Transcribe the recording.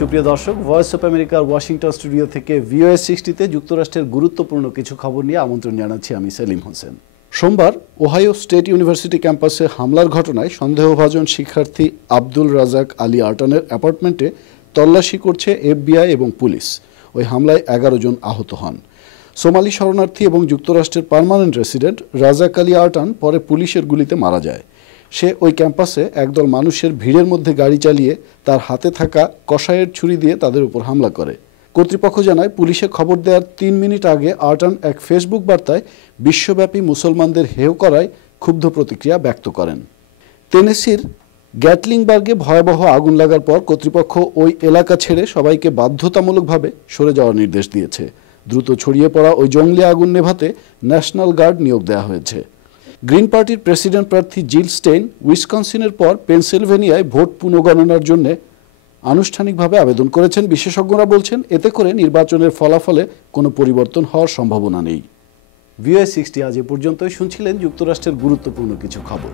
সুপ্রিয় দর্শক, voice of আমেরিকার ওয়াশিংটন স্টুডিও থেকে ভিওএস 60তে যুক্তরাষ্ট্রের গুরুত্বপূর্ণ কিছু খবর নিয়ে আমন্ত্রণ জানাচ্ছি আমি সেলিম হোসেন। সোমবার ওহাইও স্টেট ইউনিভার্সিটি ক্যাম্পাসে হামলার ঘটনায় সন্দেহভাজন শিক্ষার্থী আব্দুল রাজাক আলী আর্টানের অ্যাপার্টমেন্টে তল্লাশি করছে এফবিআই এবং পুলিশ। ওই হামলায় 11 জন আহত হন। সোমালি শরণার্থী এবং যুক্তরাষ্ট্রের পার্মানেন্ট রেসিডেন্ট রাজাক আলী আর্টান পরে পুলিশের গুলিতে মারা যায়। সে ওই ক্যাম্পাসে একদল মানুষের ভিড়ের মধ্যে গাড়ি চালিয়ে তার হাতে থাকা কসাইয়ের ছুরি দিয়ে তাদের উপর হামলা করে। কর্তৃপক্ষ জানায়, পুলিশে খবর দেওয়ার 3 মিনিট আগে আর্টান এক ফেসবুক বার্তায় বিশ্বব্যাপী মুসলমানদের হেয় করায় ক্ষুব্ধ প্রতিক্রিয়া ব্যক্ত করেন। টেনেসির গ্যাটলিংবার্গে ভয়াবহ আগুন লাগার পর কর্তৃপক্ষ ওই এলাকা ছেড়ে সবাইকে বাধ্যতামূলকভাবে সরে যাওয়ার নির্দেশ দিয়েছে। দ্রুত ছড়িয়ে পড়া ওই জঙ্গলি আগুন নেভাতে ন্যাশনাল গার্ড নিয়োগ দেওয়া হয়েছে। গ্রিন পার্টির প্রেসিডেন্ট প্রার্থী জিল স্টেইন উইসকনসিনের পর পেনসিলভেনিয়ায় ভোট পুনঃগণনার জন্য আনুষ্ঠানিকভাবে আবেদন করেছেন। বিশেষজ্ঞরা বলছেন, এতে করে নির্বাচনের ফলাফলে কোনো পরিবর্তন হওয়ার সম্ভাবনা নেই। ভিওএস 60 আজ এ পর্যন্তই। শুনছিলেন যুক্তরাষ্ট্রের গুরুত্বপূর্ণ কিছু খবর।